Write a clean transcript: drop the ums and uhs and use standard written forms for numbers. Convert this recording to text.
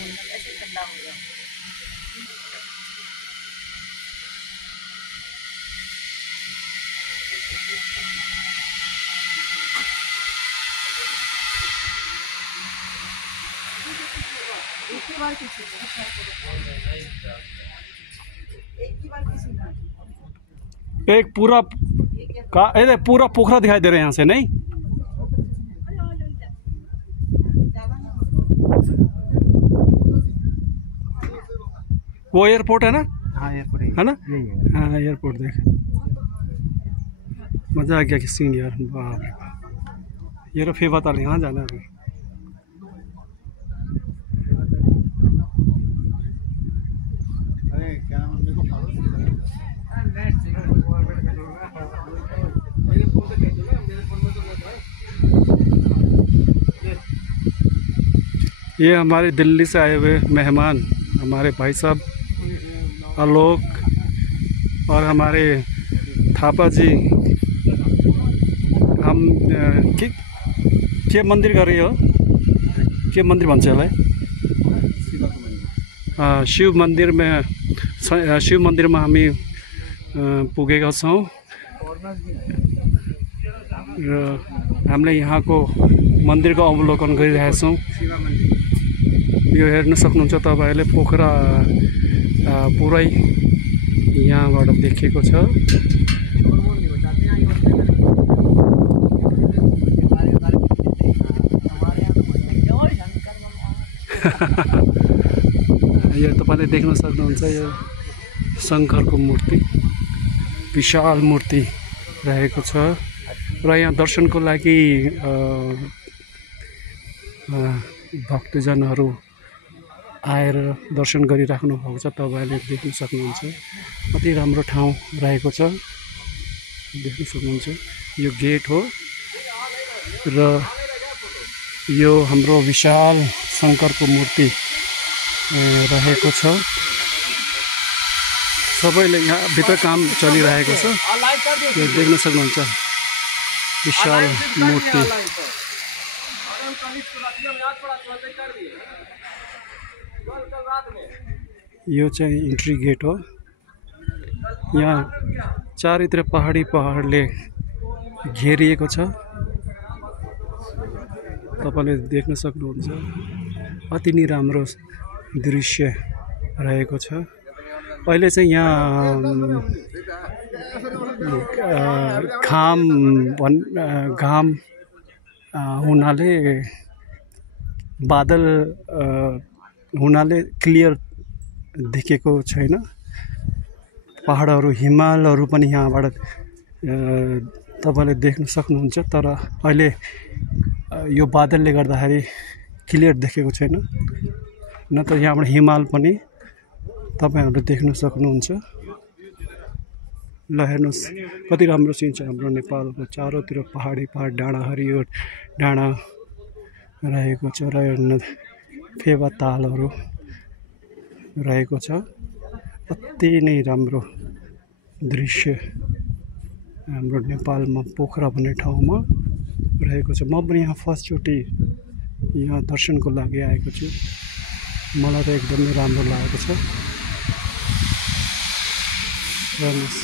ऐसे ठंडा होगा। एक पूरा पूरा पोखरा दिखाई दे रहा है यहाँ से, नहीं? वो एयरपोर्ट है ना? हाँ एयरपोर्ट है ना? यही है। हाँ एयरपोर्ट देख, मजा आ गया कि सीन यार, बाप रे बाप। ये तो फिर बता रहे यहाँ जाना है अभी। ये हमारे दिल्ली से आए हुए मेहमान, हमारे भाई साहब आलोक और हमारे थापा जी। हम के मंदिर गए हो? के मंदिर भन्छ यसलाई? शिव मंदिर में हामी पुगेका छौँ र हामीले यहाँको मन्दिरको अवलोकन गरिरहेका छौँ। यो हेर्न सक्नुहुन्छ तपाईहरुले, पोखरा पुरै यहाँबाट देखेको छ। यो तपाईले देख्न सक्नुहुन्छ, यो शङ्करको मूर्ति, विशाल मूर्ति रहेको छ र यहाँ दर्शनको लागि भक्तजनहरू आएर दर्शन गरिराख्नु भएको छ। तपाईले देख्न सक्नुहुन्छ अति राम्रो ठाउँ रहेको छ, देख्न सक्नुहुन्छ। यो गेट हो र यो हाम्रो विशाल शङ्करको मूर्ति रहेको छ। सबैले यहाँ भित्र काम चलिरहेको छ, यो देख्न सक्नुहुन्छ विशाल मूर्ति। यो चाहिँ इन्ट्री गेट हो। यहाँ चारैतिर पहाडले घेरिएको छ, तपाईले देख्न सक्नुहुन्छ। अति नै राम्रो दृश्य रहेको छ। अहिले चाहिँ यहाँ घाम हुनाले, बादल हुनाले क्लियर देखेको छैन। पहाडहरू, हिमालहरू पनि यहाँबाट तपाईले देख्न सक्नुहुन्छ, तर अहिले यो बादलले गर्दाखेरि क्लियर देखेको छैन। न त यहाँबाट हिमाल पनि तपाईहरुले देख्न सक्नुहुन्छ। ल हेर्नुस् कति राम्रो सिन छ हाम्रो नेपालको। चारैतिर पहाड, डाँडा, हरियो डाँडा रहेको छ र फेवा तालहरू रहेको छ। अति नै राम्रो दृश्य हाम्रो नेपालमा पोखरा भन्ने ठाउँमा रहेको छ। म पनि यहाँ फर्स्टचोटि यहाँ दर्शनको लागि आएको छु। मलाई त एकदमै राम्रो लागेको छ। हेर्नुस्।